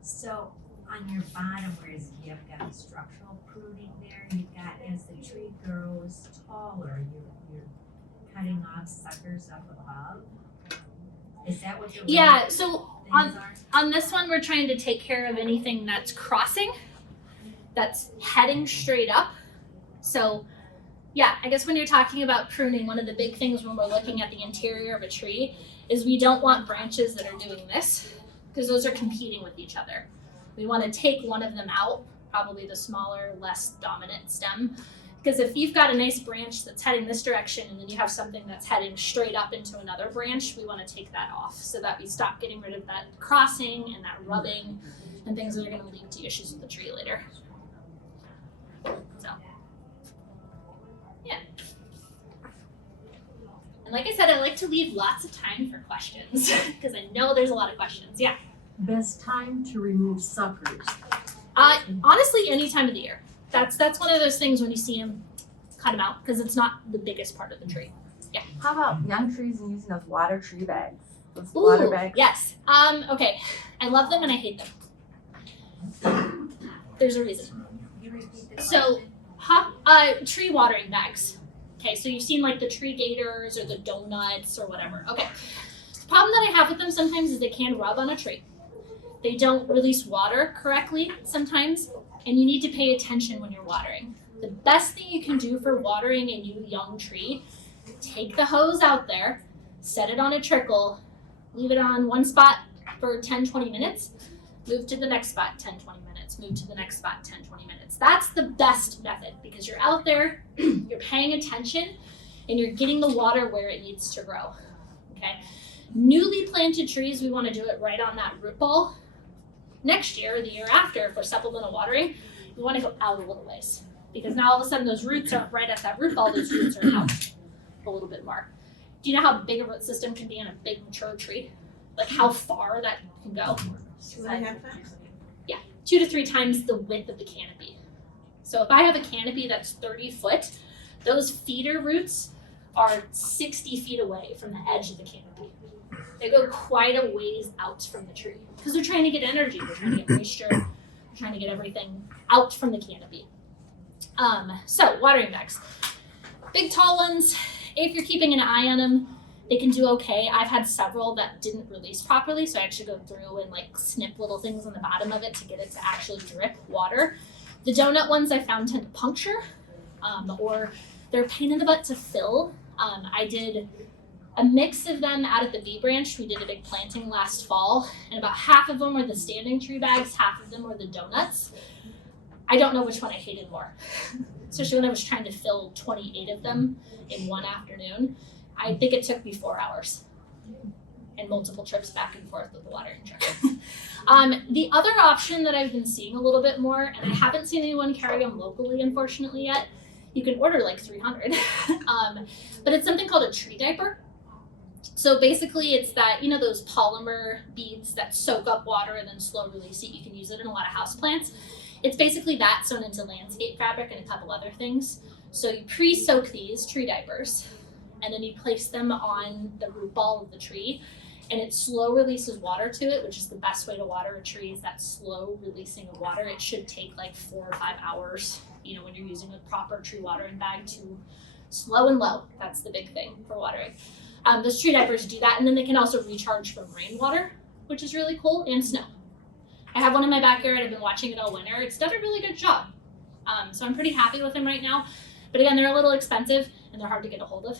So on your bottom, where you've got the structural pruning there, you've got as the tree grows taller, you're cutting off suckers up above. Is that what you're Yeah. So things are? on this one, we're trying to take care of anything that's crossing, that's heading straight up. So yeah, I guess when you're talking about pruning, one of the big things when we're looking at the interior of a tree is we don't want branches that are doing this, because those are competing with each other. We want to take one of them out, probably the smaller, less dominant stem, because if you've got a nice branch that's heading this direction and then you have something that's heading straight up into another branch, we want to take that off so that we stop getting rid of that crossing and that rubbing and things that are going to lead to issues with the tree later. So, yeah. And like I said, I like to leave lots of time for questions because I know there's a lot of questions. Yeah. Best time to remove suckers? Honestly, any time of the year. That's one of those things when you see them, cut them out because it's not the biggest part of the tree. Yeah. How about young trees and using those water tree bags? Those Ooh, water bags? yes. Okay. I love them and I hate them. There's a reason. You repeat the So, tree watering bags. Okay, so you've seen like the tree gators or the donuts or whatever. Okay. The problem that I have with them sometimes is they can rub on a tree. They don't release water correctly sometimes, and you need to pay attention when you're watering. The best thing you can do for watering a new young tree, take the hose out there, set it on a trickle, leave it on one spot for 10-20 minutes, move to the next spot 10-20 minutes, move to the next spot 10-20 minutes. That's the best method because you're out there, you're paying attention, and you're getting the water where it needs to grow. Okay. Newly planted trees, we want to do it right on that root ball. Next year or the year after, for supplemental watering, we want to go out a little ways because now all of a sudden those roots aren't right at that root ball, those roots are out a little bit more. Do you know how big a root system can be in a big mature tree? Like how far that can go? 2.5 times? 2 to 3 times the width of the canopy. So if I have a canopy that's 30 foot, those feeder roots are 60 feet away from the edge of the canopy. They go quite a ways out from the tree because they're trying to get energy, they're trying to get moisture, they're trying to get everything out from the canopy. So watering bags. Big tall ones, if you're keeping an eye on them, they can do okay. I've had several that didn't release properly, so I actually go through and like snip little things on the bottom of it to get it to actually drip water. The donut ones I found tend to puncture, or they're a pain in the butt to fill. I did a mix of them out at the V branch. We did a big planting last fall, and about half of them were the standing tree bags, half of them were the donuts. I don't know which one I hated more, especially when I was trying to fill 28 of them in one afternoon. I think it took me 4 hours and multiple trips back and forth with the watering truck. The other option that I've been seeing a little bit more, and I haven't seen anyone carry them locally, unfortunately, yet. You can order like 300, but it's something called a tree diaper. So basically it's that, you know, those polymer beads that soak up water and then slow release it. You can use it in a lot of houseplants. It's basically that sewn into landscape fabric and a couple other things. So you pre-soak these tree diapers and then you place them on the root ball of the tree and it slow releases water to it, which is the best way to water a tree is that slow releasing of water. It should take like 4 or 5 hours, you know, when you're using a proper tree watering bag to slow and low. That's the big thing for watering. Those tree diapers do that, and then they can also recharge from rainwater, which is really cool, and snow. I have one in my backyard. I've been watching it all winter. It's done a really good job. So I'm pretty happy with them right now. But again, they're a little expensive and they're hard to get a hold of.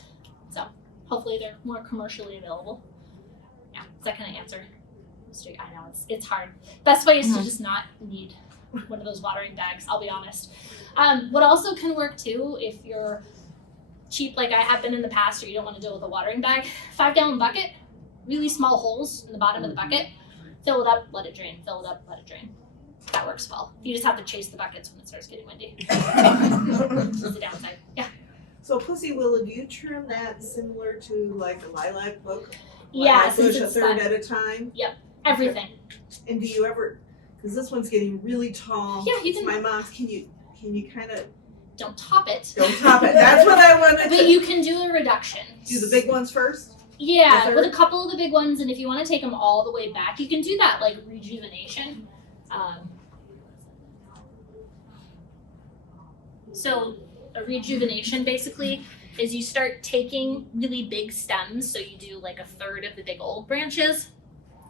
So hopefully they're more commercially available. Yeah, does that kind of answer? I know it's hard. Best way is to just not need one of those watering bags, I'll be honest. What also can work too, if you're cheap like I have been in the past, or you don't want to deal with a watering bag, 5-gallon bucket, really small holes in the bottom of the bucket, fill it up, let it drain, fill it up, let it drain. That works well. You just have to chase the buckets when it starts getting windy. That's the downside. Yeah. So Pussy Willow, do you trim that similar to like a lilac book? Yeah, Lilac since bush a it's third that, at a time? everything. And do you ever, because this one's getting really tall. Yeah, you It's can- my mom's, can you kind of, Don't top it. don't top it, that's what I wanted But to you can do a reduction. do. The big ones first? Yeah, The with a third? couple of the big ones, and if you want to take them all the way back, you can do that like rejuvenation. So a rejuvenation basically is you start taking really big stems, so you do like a third of the big old branches,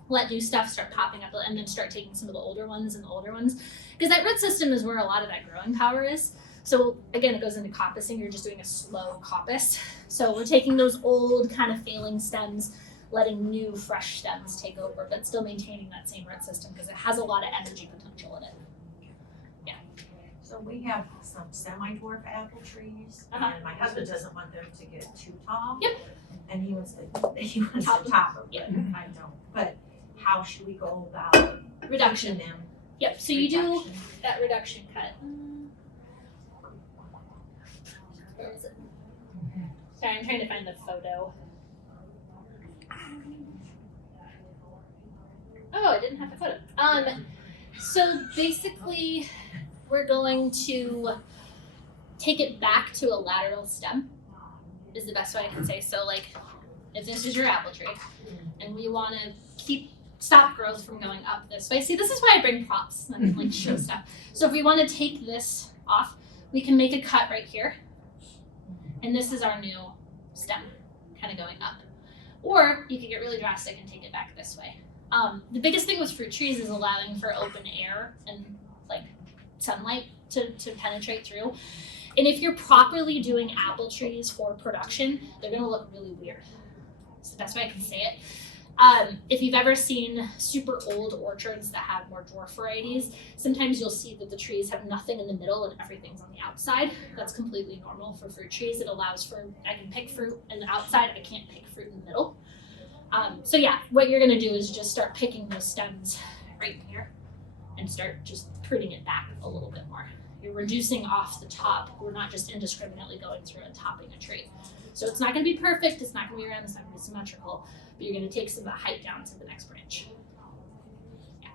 let new stuff start popping up, and then start taking some of the older ones and the older ones, because that root system is where a lot of that growing power is. So again, it goes into coppicing. You're just doing a slow coppice. So we're taking those old kind of failing stems, letting new fresh stems take over, but still maintaining that same root system because it has a lot of energy potential in it. So we have some semi-dwarf apple trees, Uh-huh. and my husband doesn't want them to get too tall. Yep. And he wants to Top top them, Yep. but I don't. But how should we go about Reduction. keeping them? Yep, so you do reduction? that reduction cut. Where is it? Sorry, I'm trying to find the photo. Oh, I didn't have the photo. So basically, we're going to take it back to a lateral stem, is the best way I can say. So like, if this is your apple tree, and we want to stop growth from going up this way. See, this is why I bring props and like show stuff. So if we want to take this off, we can make a cut right here. And this is our new stem kind of going up. Or you could get really drastic and take it back this way. The biggest thing with fruit trees is allowing for open air and like sunlight to penetrate through. And if you're properly doing apple trees for production, they're gonna look really weird. It's the best way I can say it. If you've ever seen super old orchards that have more dwarf varieties, sometimes you'll see that the trees have nothing in the middle and everything's on the outside. That's completely normal for fruit trees. It allows for, I can pick fruit in the outside, I can't pick fruit in the middle. So yeah, what you're gonna do is just start picking those stems right here and start just pruning it back a little bit more. You're reducing off the top. We're not just indiscriminately going through and topping a tree. So it's not gonna be perfect, it's not gonna be round, it's not gonna be symmetrical, but you're gonna take some of the height down to the next branch. Yeah.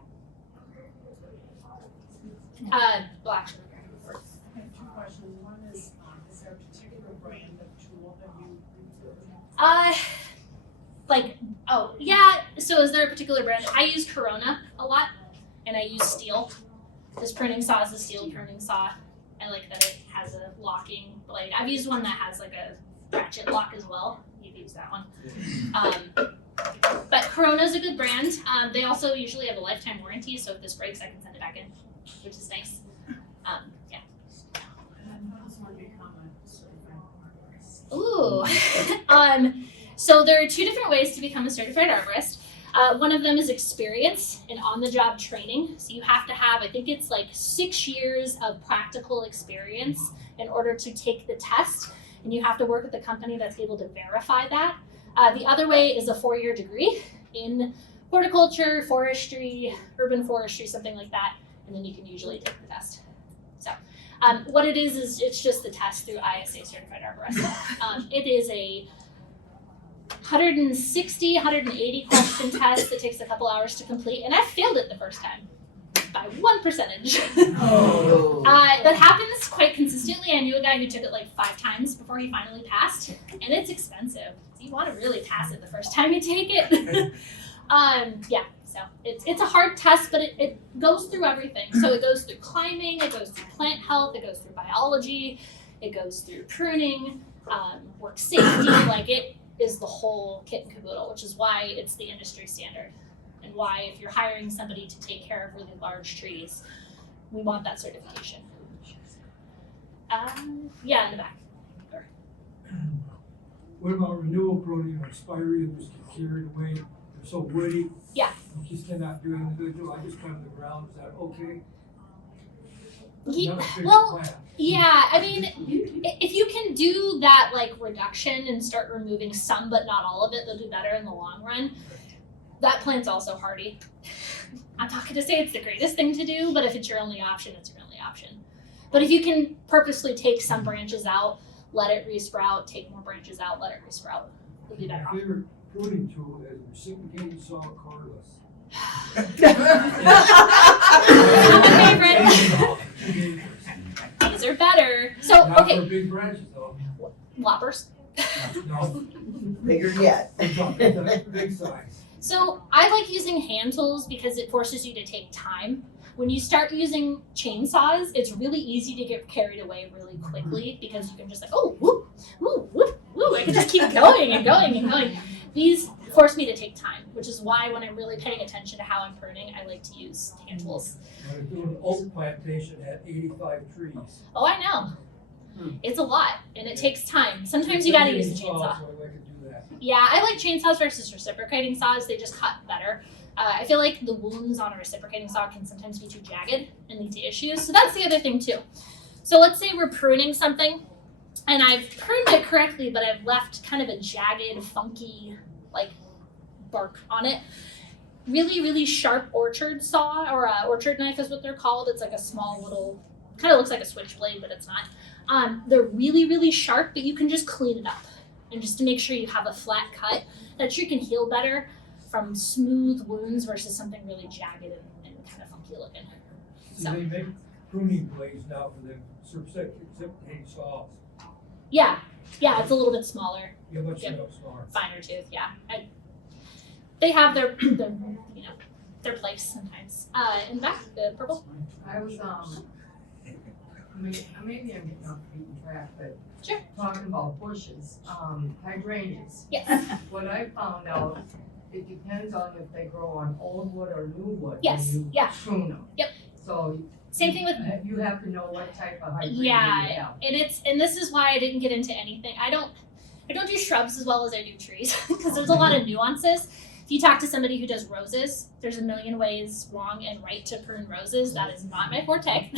Well, actually, I have two questions. One is there a particular brand of tool that you use? so is there a particular brand? I use Corona a lot, and I use steel. This pruning saw is a steel pruning saw. I like that it has a locking blade. I've used one that has like a ratchet lock as well. You've used that one. But Corona's a good brand. They also usually have a lifetime warranty, so if this breaks, I can send it back in, which is nice. Yeah. And I also want to become a certified arborist. Ooh. So there are two different ways to become a certified arborist. One of them is experience and on-the-job training. So you have to have, I think it's like 6 years of practical experience in order to take the test. And you have to work with a company that's able to verify that. The other way is a 4-year degree in horticulture, forestry, urban forestry, something like that. And then you can usually take the test. So what it is it's just the test through ISA Certified Arborist. It is a 160, 180 question test that takes a couple hours to complete, and I failed it the first time by 1%. Oh. That happens quite consistently. I knew a guy who took it like 5 times before he finally passed, and it's expensive. So you want to really pass it the first time you take it. Yeah, so it's a hard test, but it goes through everything. So it goes through climbing, it goes through plant health, it goes through biology, it goes through pruning, work safety, like is the whole kit and caboodle, which is why it's the industry standard. And why if you're hiring somebody to take care of really large trees, we want that certification. Yeah, in the back. What about renewal pruning or spirea, just get carried away, they're so woody? Yeah. You just cannot do anything good, I just cut in the ground, is that okay? Yeah, Not a big well, plant. yeah, I mean, if you can do that like reduction and start removing some but not all of it, they'll do better in the long run. That plant's also hardy. I'm not gonna say it's the greatest thing to do, but if it's your only option, it's your only option. But if you can purposely take some branches out, let it resprout, take more branches out, let it resprout, you'll be better off. My favorite pruning tool is reciprocating saw cordless. Not my favorite. These are better. So, Not for okay, big branches though. loppers. No, Bigger yet. I'm talking big size. So I like using hand tools because it forces you to take time. When you start using chainsaws, it's really easy to get carried away really quickly because you can just like, oh, whoop, whoop, whoop, whoop. I can just keep going and going and going. These force me to take time, which is why when I'm really paying attention to how I'm pruning, I like to use hand tools. I was doing an oak plantation at 85 trees. Oh, I know. It's a lot and it takes time. Sometimes you gotta use the chainsaw. So I could do that. Yeah, I like chainsaws versus reciprocating saws. They just cut better. I feel like the wounds on a reciprocating saw can sometimes be too jagged and lead to issues. So that's the other thing too. So let's say we're pruning something and I've pruned it correctly, but I've left kind of a jagged, funky, like bark on it. Really, really sharp orchard saw or orchard knife is what they're called. It's like a small little, kind of looks like a switchblade, but it's not. They're really, really sharp, but you can just clean it up. And just to make sure you have a flat cut, that tree can heal better from smooth wounds versus something really jagged and kind of funky looking. So they make pruning blades now for them reciprocating saws. Yeah, it's a little bit smaller, Yeah, much Yep. smaller. finer tooth. Yeah, they have their their place sometimes. In the back, the purple. I was, maybe I'm getting off the beaten track, but Sure. talking about bushes, hydrangeas. Yes. What I found out, it depends on if they grow on old wood or new wood. Yes, when you yeah. prune them. Yep. So Same thing with you have to know what type of hydrangea you yeah, have. and this is why I didn't get into anything. I don't do shrubs as well as I do trees because there's a lot of nuances. If you talk to somebody who does roses, there's a million ways wrong and right to prune roses. That is not my forte.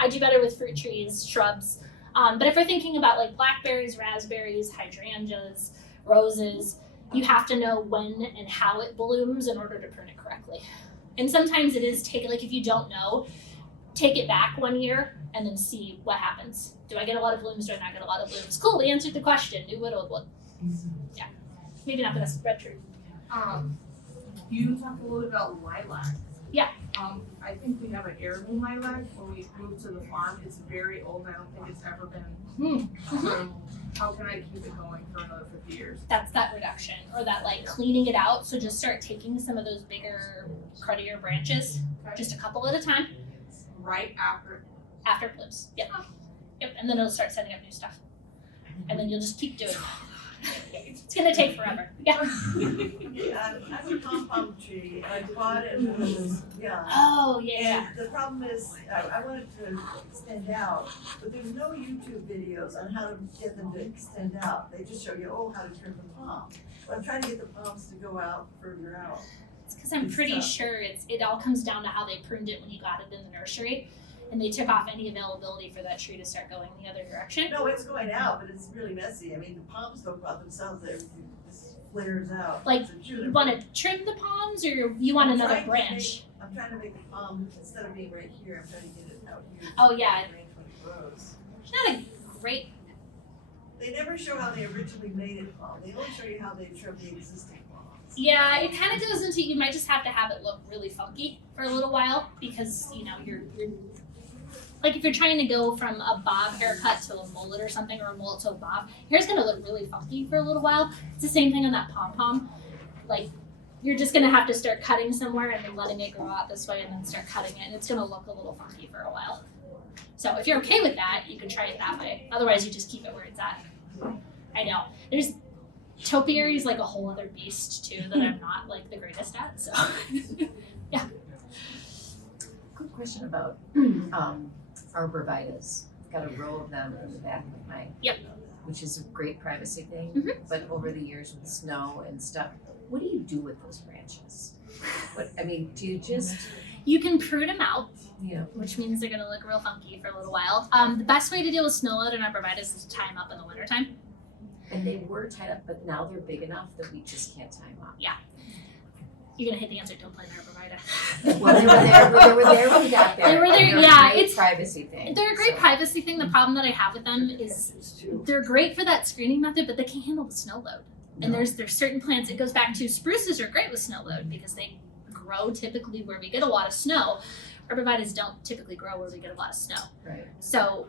I do better with fruit trees, shrubs. But if we're thinking about like blackberries, raspberries, hydrangeas, roses, you have to know when and how it blooms in order to prune it correctly. And sometimes it is like if you don't know, take it back 1 year and then see what happens. Do I get a lot of blooms? Do I not get a lot of blooms? Cool, we answered the question. New wood, old wood. Yeah, maybe not the best red tree. You talked a little bit about lilac. Yeah. I think we have an heirloom lilac when we moved to the farm. It's very old. I don't think it's ever been pruned. How can I keep it going for another 50 years? That's that reduction or that like cleaning it out. So just start taking some of those bigger, cruddier branches, just a couple at a time Right after. after it blooms. Yep. Yep. And then it'll start sending up new stuff. And then you'll just keep doing it. It's gonna take forever. Yeah. I have a pom-pom tree, and I bought it when it was young. Oh yeah. And the problem is, I want it to extend out, but there's no YouTube videos on how to get them to extend out. They just show you, how to trim the palm. But I'm trying to get the palms to go out further out. It's because I'm pretty sure it all comes down to how they pruned it when you got it in the nursery. And they took off any availability for that tree to start going the other direction. No, it's going out, but it's really messy. I mean, the palms don't go out themselves, everything just flares out. Like, So sure, You want to trim the palms, or you want another trying to branch? I'm trying to make the palm, instead of being right here, I'm trying to get it out here. Oh, yeah. Range when it grows. It's not a great. They never show how they originally made it palm. They only show you how they trimmed the existing palms. Yeah, it kind of goes into you might just have to have it look really funky for a little while because you're like if you're trying to go from a bob haircut to a mullet or something, or a mullet to a bob, hair's gonna look really funky for a little while. It's the same thing on that pom-pom. Like, you're just gonna have to start cutting somewhere and then letting it grow out this way and then start cutting it, and it's gonna look a little funky for a while. So if you're okay with that, you can try it that way. Otherwise, you just keep it where it's at. I know. Topiary is like a whole other beast too that I'm not like the greatest at. So Quick question about arborvitaes. Got a row of them in the back of my. Yep. Which is a great privacy thing. Mhm. But over the years with snow and stuff, what do you do with those branches? Do you just, you can prune them out, you know, which means they're gonna look real funky for a little while. The best way to deal with snow load and arborvitaes is to tie them up in the wintertime. and they were tied up, but now they're big enough that we just can't tie them up. You're gonna hit the answer, don't plant an arborvitae. Well, they were there when we got there. They were there, and they're yeah, a great it's- privacy thing. They're a great so. privacy thing. The problem that I have with them is they're great for that screening method, but they can't handle the snow load. And there's certain plants, it goes back to spruces are great with snow load because they grow typically where we get a lot of snow. Arborvitaes don't typically grow where we get a lot of snow. Right. So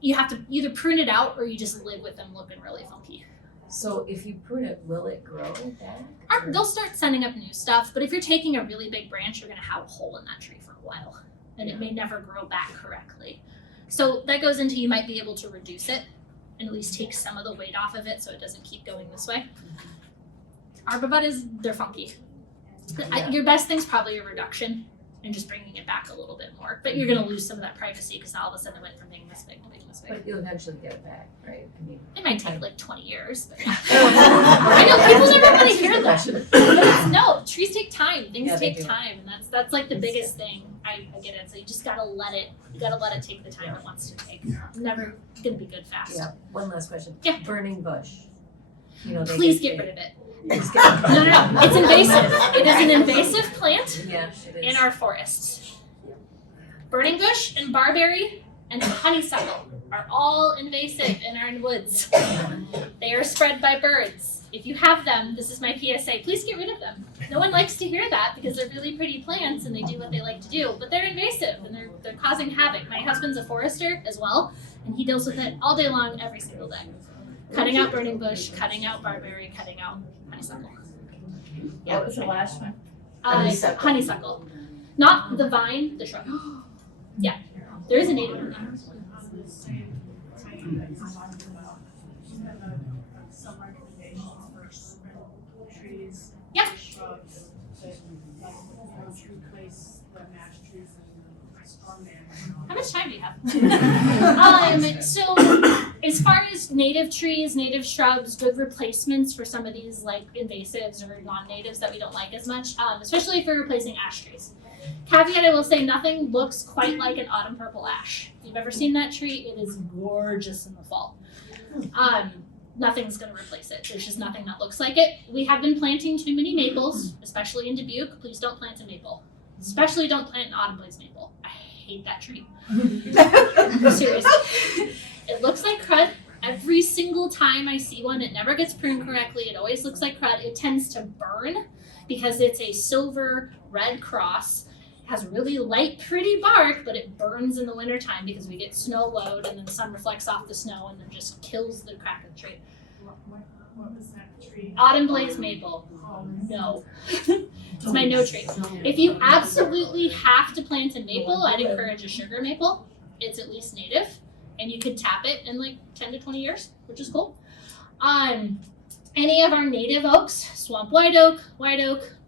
you have to either prune it out or you just live with them looking really funky. So if you prune it, will it grow back? or- They'll start sending up new stuff, but if you're taking a really big branch, you're gonna have a hole in that tree for a while. And it may never grow back correctly. So that goes into you might be able to reduce it and at least take some of the weight off of it so it doesn't keep going this way. Arborvitaes, they're funky. Your best thing's probably a reduction and just bringing it back a little bit more. But you're gonna lose some of that privacy because all of a sudden it went from being this big to being this big. But you'll eventually get it back, right? It might take like 20 years. But I know people never want to hear that. But no, trees take time. Things Yeah, they take do. time, and that's like the biggest thing. I get it. So you just gotta let it. You gotta let it take the time it wants to take. It's never gonna be good fast. Yeah, one last question. Yeah. Burning bush. You know, they Please get rid of it. Please get rid of No. It's invasive. It is an invasive plant Yeah, it is. in our forests. Burning bush and barberry and honeysuckle are all invasive in our woods. They are spread by birds. If you have them, this is my PSA, please get rid of them. No one likes to hear that because they're really pretty plants and they do what they like to do, but they're invasive and they're causing havoc. My husband's a forester as well, and he deals with it all day long, every single day. Cutting out burning bush, cutting out barberry, cutting out honeysuckle. What was the last one? Honeysuckle. Honeysuckle. Not the vine, the shrub. Yeah, there is a native one. On the same time that you talked about, you have some recommendations for trees, Yeah. shrubs, that like to replace the ash trees and the storm damage. How much time do you have? So as far as native trees, native shrubs, good replacements for some of these like invasives or non-natives that we don't like as much, especially if you're replacing ash trees. Caveat, I will say nothing looks quite like an autumn purple ash. If you've ever seen that tree, it is gorgeous in the fall. Nothing's gonna replace it. There's just nothing that looks like it. We have been planting too many maples, especially in Dubuque. Please don't plant a maple. Especially don't plant an autumn blaze maple. I hate that tree. Seriously. It looks like crud. Every single time I see one, it never gets pruned correctly. It always looks like crud. It tends to burn because it's a silver red cross. It has really light, pretty bark, but it burns in the wintertime because we get snow load and then the sun reflects off the snow and then just kills the crack of the tree. What was that tree? Autumn blaze maple. No. It's my no tree. If you absolutely have to plant a maple, I'd encourage a sugar maple. It's at least native, and you could tap it in like 10 to 20 years, which is cool. Any of our native oaks, swamp white oak,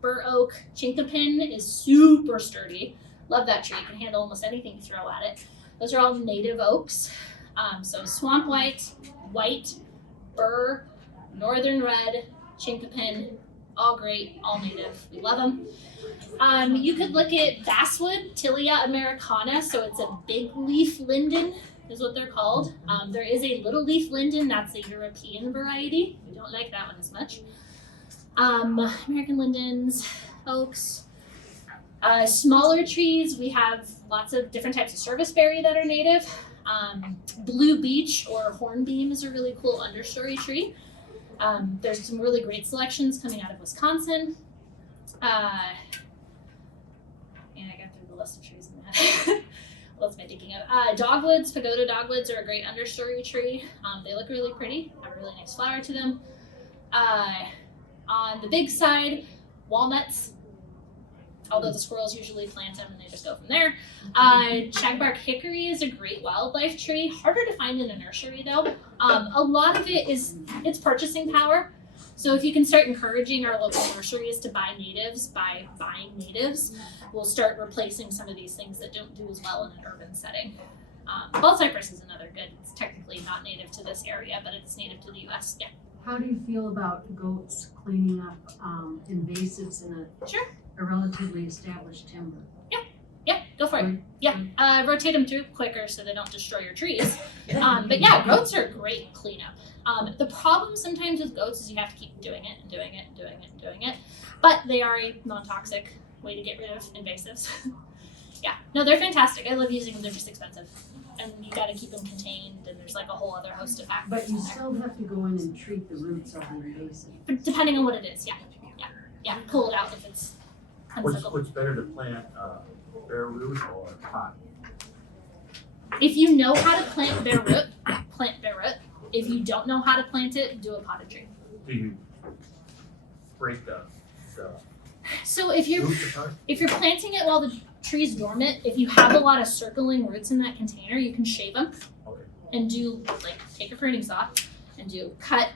bur oak, chinkapin is super sturdy. Love that tree. It can handle almost anything you throw at it. Those are all native oaks. So swamp white, bur, northern red, chinkapin, all great, all native. We love them. You could look at basswood, Tilia americana, so it's a big leaf linden is what they're called. There is a little leaf linden, that's a European variety. We don't like that one as much. American lindens, oaks. Smaller trees, we have lots of different types of serviceberry that are native. Blue beech or hornbeam is a really cool understory tree. There's some really great selections coming out of Wisconsin. I got through the list of trees in my head. What else am I thinking of? Dogwoods, pagoda dogwoods are a great understory tree. They look really pretty, have a really nice flower to them. On the big side, walnuts, although the squirrels usually plant them and they just go from there. Shagbark hickory is a great wildlife tree. Harder to find in a nursery though. A lot of it is, it's purchasing power. So if you can start encouraging our local nurseries to buy natives by buying natives, we'll start replacing some of these things that don't do as well in an urban setting. Baldcypress is another good, it's technically not native to this area, but it's native to the US. Yeah. How do you feel about goats cleaning up invasives in Sure. a relatively established timber? Yeah, go for it. Yeah, rotate them through quicker so they don't destroy your trees. But yeah, goats are great cleanup. The problem sometimes with goats is you have to keep doing it and doing it and doing it and doing it. But they are a non-toxic way to get rid of invasives. Yeah, no, they're fantastic. I love using them. They're just expensive. And you gotta keep them contained, and there's like a whole other host of factors. But you still have to go in and treat the roots of the invasive. But depending on what it is, yeah, pull it out if it's honeysuckle. What's better to plant, bare root or pot? If you know how to plant bare root, plant bare root. If you don't know how to plant it, do a potted tree. Do you break the So if you're roots apart? planting it while the tree's dormant, if you have a lot of circling roots in that container, you can shave them Okay. and do like take a pruning saw and do cut,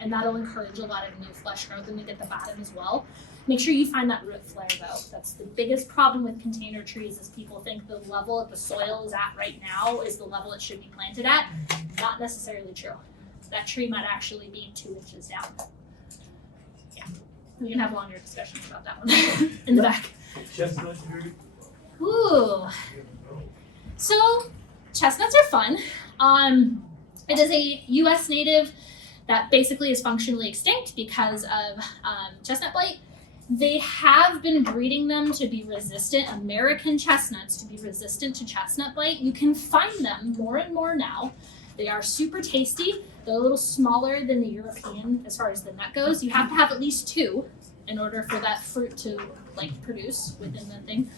and that'll encourage a lot of new flesh growth and at the bottom as well. Make sure you find that root flare though. That's the biggest problem with container trees is people think the level that the soil is at right now is the level it should be planted at. Not necessarily true. That tree might actually be 2 inches down. Yeah, we can have longer discussions about that one in the back. Chestnut tree? Ooh. So chestnuts are fun. It is a U.S. native that basically is functionally extinct because of chestnut blight. They have been breeding them to be resistant, American chestnuts to be resistant to chestnut blight. You can find them more and more now. They are super tasty. They're a little smaller than the European as far as the nut goes. You have to have at least 2 in order for that fruit to like produce within the thing.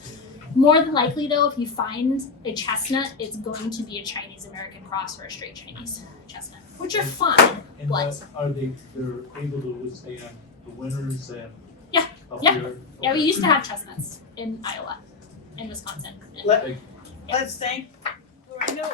More than likely though, if you find a chestnut, it's going to be a Chinese American cross or a straight Chinese chestnut, which are fun. And But they're able to withstand the winters and Yeah, up yeah. here? Yeah, we used to have chestnuts in Iowa, in Wisconsin. Let's thank Lorena.